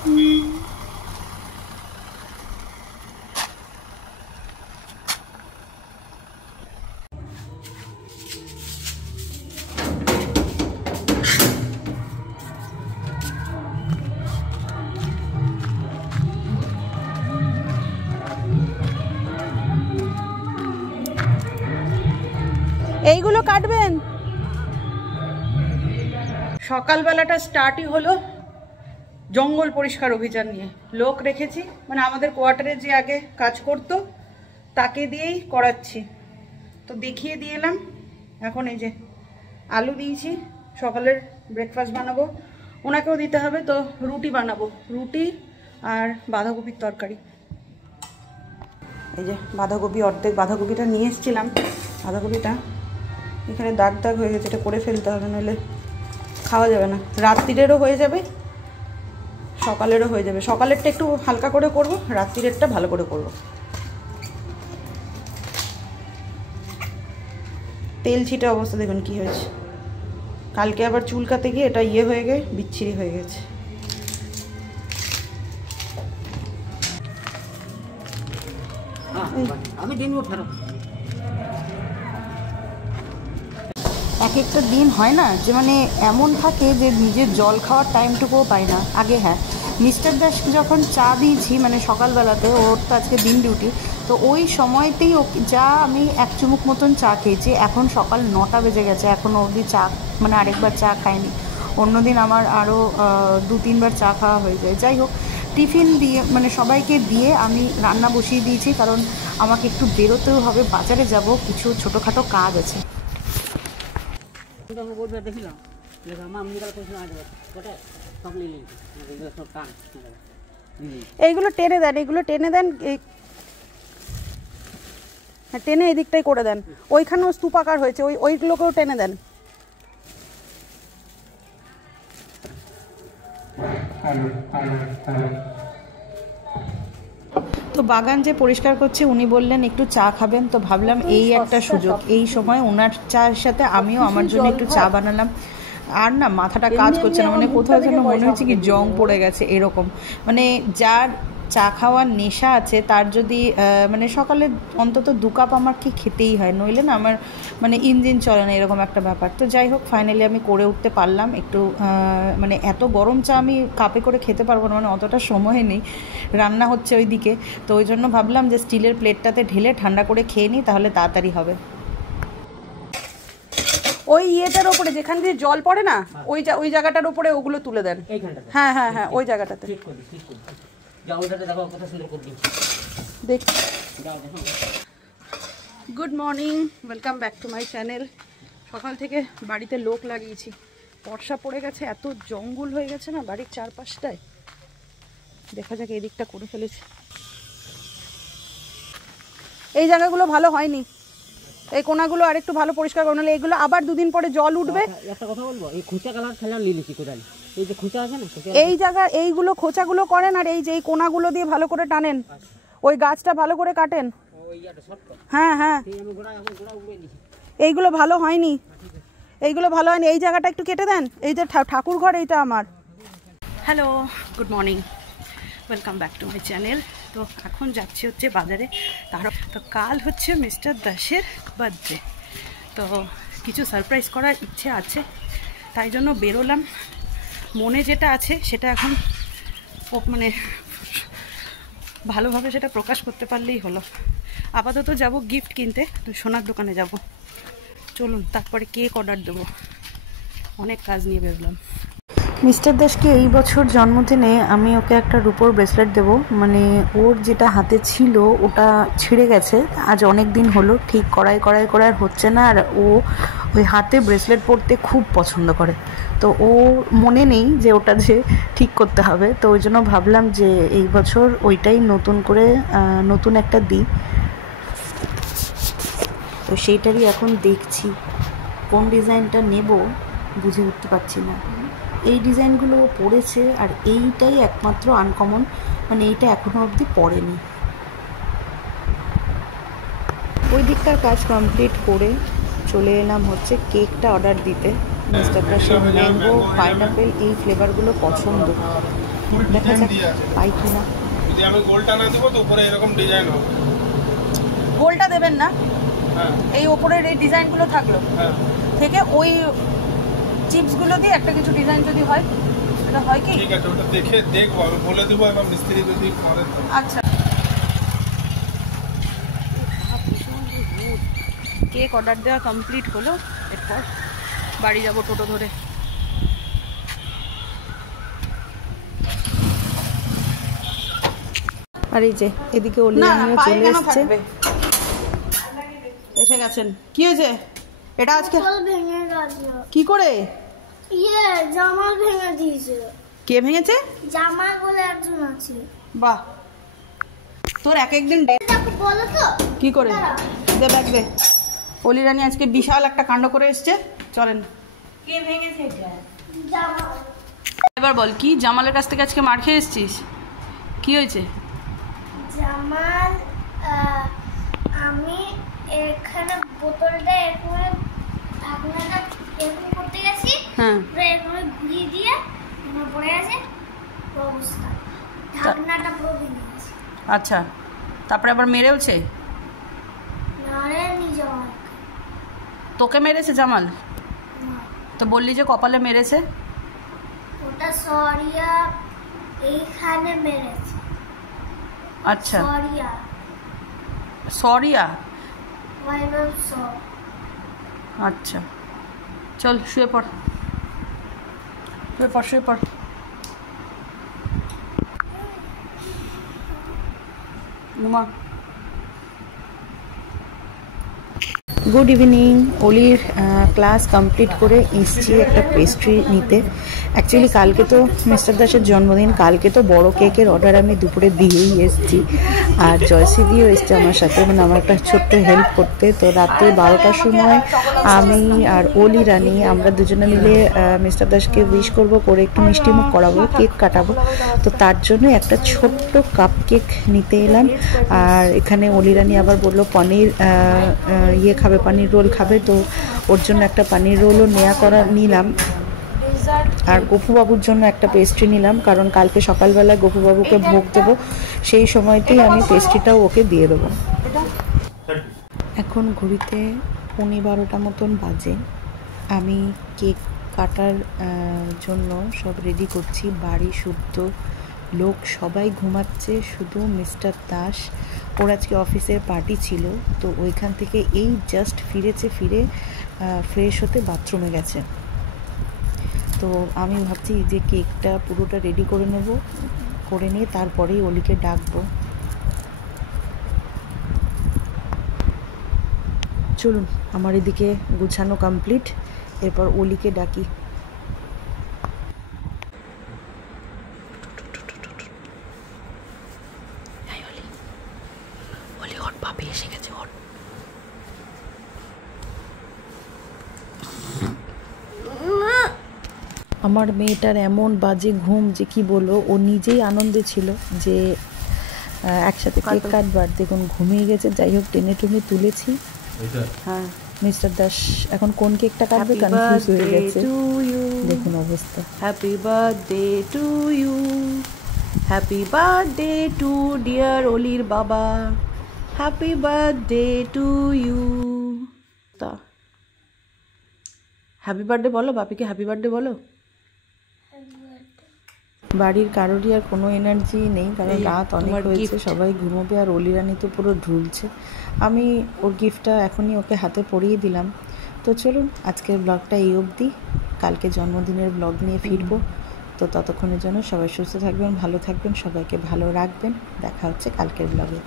এইগুলো কাটবেন। সকালবেলাটা স্টার্টই হলো জঙ্গল পরিষ্কার অভিযান নিয়ে। লোক রেখেছি, মানে আমাদের কোয়ার্টারে যে আগে কাজ করতো তাকে দিয়েই করাচ্ছি। তো দেখিয়ে দিয়ে এলাম। এখন এই যে আলু দিয়েছি, সকালের ব্রেকফাস্ট বানাবো, ওনাকেও দিতে হবে। তো রুটি বানাবো, রুটি আর বাঁধাকপির তরকারি। এই যে বাঁধাকপি, অর্ধেক বাঁধাকপিটা নিয়ে এসেছিলাম। বাঁধাকপিটা এখানে দাগ দাগ হয়ে গেছে, এটা করে ফেলতে হবে, নাহলে খাওয়া যাবে না। রাত্রিরেরও হয়ে যাবে, সকালেরও হয়ে যাবে। সকালেরটা একটু হালকা করে করব, রাত্রিরেরটা ভালো করে করব। তেল ছিটে অবস্থা দেখুন কি হয়েছে। কালকে আবার চুলকাতে গিয়ে এটা হয়ে গিয়ে বিচ্ছিরি হয়ে গেছে। আমি দিন এক একটা দিন হয় না যে মানে এমন থাকে যে নিজের জল খাওয়ার টাইমটুকুও পাই না। আগে হ্যাঁ, মিস্টার দাসকে যখন চা দিয়েছি, মানে সকালবেলাতে, ওর তো আজকে দিন ডিউটি, তো ওই সময়তেই যা আমি এক চুমুক মতন চা খেয়েছি। এখন সকাল 9টা বেজে গেছে, এখনও অবধি চা, মানে আরেকবার চা খাইনি। অন্যদিন আমার আরও 2-3বার চা খাওয়া হয়ে যায়। যাই হোক, টিফিন দিয়ে মানে সবাইকে দিয়ে আমি রান্না বসিয়ে দিয়েছি, কারণ আমাকে একটু বেরোতেও হবে, বাজারে যাব, কিছু ছোটোখাটো কাজ আছে। এইগুলো টেনে দেন, এইগুলো টেনে দেন, হ্যাঁ টেনে এদিকটাই করে দেন। ওইখানেও স্তূপাকার হয়েছে, ওইগুলোকেও টেনে দেন। তো বাগান যে পরিষ্কার করছে, উনি বললেন একটু চা খাবেন, তো ভাবলাম এই একটা সুযোগ, এই সময় ওনার চায়ের সাথে আমিও আমার জন্য একটু চা বানালাম। আর না, মাথাটা কাজ করছে না, মানে কোথাও যেন মনে হচ্ছে কি জং পড়ে গেছে এরকম। মানে যার চা খাওয়ার নেশা আছে তার যদি মানে সকালে অন্তত 2 কাপ আমার কি খেতেই হয়, নইলে না আমার মানে ইঞ্জিন চলে না, এরকম একটা ব্যাপার। তো যাই হোক, ফাইনালি আমি করে উঠতে পারলাম। একটু মানে এত গরম চা আমি কাপে করে খেতে পারবো না, মানে অতটা সময় নেই, রান্না হচ্ছে ওই দিকে। তো ওই জন্য ভাবলাম যে স্টিলের প্লেটটাতে ঢেলে ঠান্ডা করে খেয়ে নিই, তাহলে তাড়াতাড়ি হবে। ওই ইয়েটার ওপরে যেখান দিয়ে জল পড়ে না, ওই জায়গাটার উপরে ওগুলো তুলে দেন। হ্যাঁ হ্যাঁ হ্যাঁ, ওই জায়গাটাতে দেখ। Good morning, welcome back to my channel. সকাল থেকে বাড়িতে লোক লাগিয়েছি, বর্ষা পড়ে গেছে, এত জঙ্গল হয়ে গেছে না বাড়ির চারপাশটায়। দেখা যাক, এই দিকটা করে ফেলেছে। এই জায়গাগুলো ভালো হয়নি, এই কোনাগুলো আরেকটু ভালো পরিষ্কার করে নিলে এগুলো আবার 2 দিন পরে জল উঠবে। একটা কথা বলবো, এই খোঁচা কালার খেলা লিলিছি কোদাল, এই যে খোঁচা আছে না, এই জায়গা এইগুলো খোঁচাগুলো করেন, আর এই যে এই কোনাগুলো দিয়ে ভালো করে টানেন, ওই গাছটা ভালো করে কাটেন। হ্যাঁ হ্যাঁ, এইগুলো ভালো হয়নি, এইগুলো ভালো হয়নি, এই জায়গাটা একটু কেটে দেন। এই যে ঠাকুর ঘর, এইটা আমার। Hello, good morning, welcome back to my channel. তো এখন যাচ্ছি হচ্ছে বাজারে। তো কাল হচ্ছে মিস্টার দাসের বার্থডে, তো কিছু সারপ্রাইজ করার ইচ্ছে আছে, তাই জন্য বেরোলাম। মনে যেটা আছে সেটা এখন মানে ভালোভাবে সেটা প্রকাশ করতে পারলেই হলো। আপাতত যাব গিফট কিনতে, তো সোনার দোকানে যাব। চলুন, তারপরে কেক অর্ডার দেবো, অনেক কাজ নিয়ে বেরোলাম। মিস্টার দাসকে এই বছর জন্মদিনে আমি ওকে একটা রূপোর ব্রেসলেট দেবো। মানে ওর যেটা হাতে ছিল ওটা ছিঁড়ে গেছে, আজ অনেক দিন হলো, ঠিক করাই হচ্ছে না। আর ও ওই হাতে ব্রেসলেট পরতে খুব পছন্দ করে, তো ও মনে নেই যে ওটা যে ঠিক করতে হবে। তো ওই জন্য ভাবলাম যে এই বছর ওইটাই নতুন করে নতুন একটা দিই। তো সেইটারই এখন দেখছি কোন ডিজাইনটা নেব, বুঝে উঠতে পারছি না। এই ডিজাইনগুলো পড়েছে, আর এইটাই একমাত্র আনকমন, মানে এইটা এখনো অবধি পড়েনি। ওই দিকটার কাজ কমপ্লিট করে চলে এলাম হচ্ছে কেকটা অর্ডার দিতে। মিস্টার দাসের ম্যাঙ্গো, পাইনাপেল এই ফ্লেভারগুলো পছন্দ, দেখা যাক পাই কি না। যদি আমি গোলটা না দেবো তো উপরে এরকম ডিজাইন হবে। গোলটা দেবেন না, হ্যাঁ এই ওপরের এই ডিজাইনগুলো থাকলো হ্যাঁ থেকে ওই চিপসগুলো দিয়ে একটা কিছু ডিজাইন যদি হয়, সেটা হয় কি? ঠিক আছে, ওটা দেখে দেখবো, আমি বলে দেবো এবং মিস্ত্রি যদি করে তো। আচ্ছা, কেক অর্ডার দেওয়া কমপ্লিট হলো, এরপর বাড়ি যাব টোটো ধরে। আর এই যে এদিকে অলিয়ানিও চলে এসেছে, এসে গেছেন। কি হয়েছে এটা আজকে ভেঙে গেছে। কি করে? জামা ভেঙে দিয়েছে। কে ভেঙেছে? জামা বলে একজন আছে। বাহ, তোর এক একদিন বলো তো কি করে? দে ব্যাগ দে। অলি রানী আজকে বিশাল একটা কাণ্ড করে এসছে, চলেন। কে ভেঙেছে এটা? জামা। এবার বল, কি জামালের কাছ থেকে আজকে মার খেয়ে এসছিস? কি হয়েছে? জামাল, আমি এখানে বোতলটা এরকম ঢাকনাটা এরকম করতে গেছি, হ্যাঁ পুরো এরকম ঘুরিয়ে দিয়ে আমার পড়ে গেছে অবস্থা, ঢাকনাটা পুরো ভেঙে গেছে। আচ্ছা, তারপরে আবার মেরেওছে? নারে নিজে আমাকে তোকে মেরেছে জামাল? না, তো বললি যে কপালে মেরেছে। ওটা সরিয়া এইখানে মেরেছে। আচ্ছা, সরিয়া সরিয়া। ওয়াইভাব সব। আচ্ছা চল শুয়ে পড়, শুয়ে পড়, শুয়ে পড়। ঘুমা। Good evening. অলির ক্লাস কমপ্লিট করে এসছি একটা পেস্ট্রি নিতে। অ্যাকচুয়ালি কালকে তো মিস্টার দাসের জন্মদিন, কালকে তো বড় কেকের অর্ডার আমি দুপুরে দিয়েই এসেছি, আর জয়শ্রীদিও এসছে আমার সাথে, মানে আমার একটা ছোট্ট হেল্প করতে। তো রাত্রে 12টার সময় আমি আর অলি রানী আমরা দুজনে মিলে মিস্টার দাসকে উইশ করবো, করে একটু মিষ্টি মুখ করাবো, কেক কাটাবো। তো তার জন্য একটা ছোট্ট কাপ কেক নিতে এলাম। আর এখানে অলি রানী আবার বললো পনির ইয়ে খাবে, পানির রোল খাবে, তো ওর জন্য একটা পানির রোলও নিলাম। আর গপুবাবুর জন্য একটা পেস্ট্রি নিলাম, কারণ কালকে সকালবেলা গপুবাবুকে ভোগ দেবো, সেই সময়তেই আমি পেস্ট্রিটাও ওকে দিয়ে দেবো। এখন ঘড়িতে 11:15 মতন বাজে। আমি কেক কাটার জন্য সব রেডি করছি। বাড়ি শুদ্ধ লোক সবাই ঘুমাচ্ছে, শুধু মিস্টার দাস, ওর আজকে অফিসের পার্টি ছিল, তো ওইখান থেকে এই জাস্ট ফিরেছে, ফিরে ফ্রেশ হতে বাথরুমে গেছে। তো আমি ভাবছি যে কেকটা পুরোটা রেডি করে নেব, করে নিয়ে তারপরেই অলিকে ডাকবো। চলুন, আমার এদিকে গুছানো কমপ্লিট, এরপর অলিকে ডাকি। অলি ওর পাপি এসে গেছে, ওর আমার মেয়েটার এমন বাজে ঘুম যে কি বলো, ও নিজেই আনন্দে ছিল যে একসাথে কেক কাটবার, দেখুন ঘুমিয়ে গেছে। যাই হোক, টেনে টুনে তুলেছি। হ্যাঁ, মিস্টার দাস এখন কোন কেকটা কাটবে কনফিউজ হয়ে গেছে, দেখুন অবস্থা। Happy birthday to you, happy birthday to dear অলির বাবা, হ্যাপি বার্থডে টু ইউ। তা হ্যাপি বার্থডে বলো, বাপিকে হ্যাপি বার্থডে বলো। বাড়ির কারোরই আর কোনো এনার্জি নেই, কারণ রাত অনেক হয়েছে, সবাই ঘুমোবে, আর অলি রানী তো পুরো ঢুলছে। আমি ওর গিফটটা এখনই ওকে হাতে পরিয়ে দিলাম। তো চলুন, আজকের ব্লগটা এই অবধি, কালকে জন্মদিনের ব্লগ নিয়ে ফিরবো। তো ততক্ষণের জন্য সবাই সুস্থ থাকবেন, ভালো থাকবেন, সবাইকে ভালো রাখবেন। দেখা হচ্ছে কালকের ব্লগে।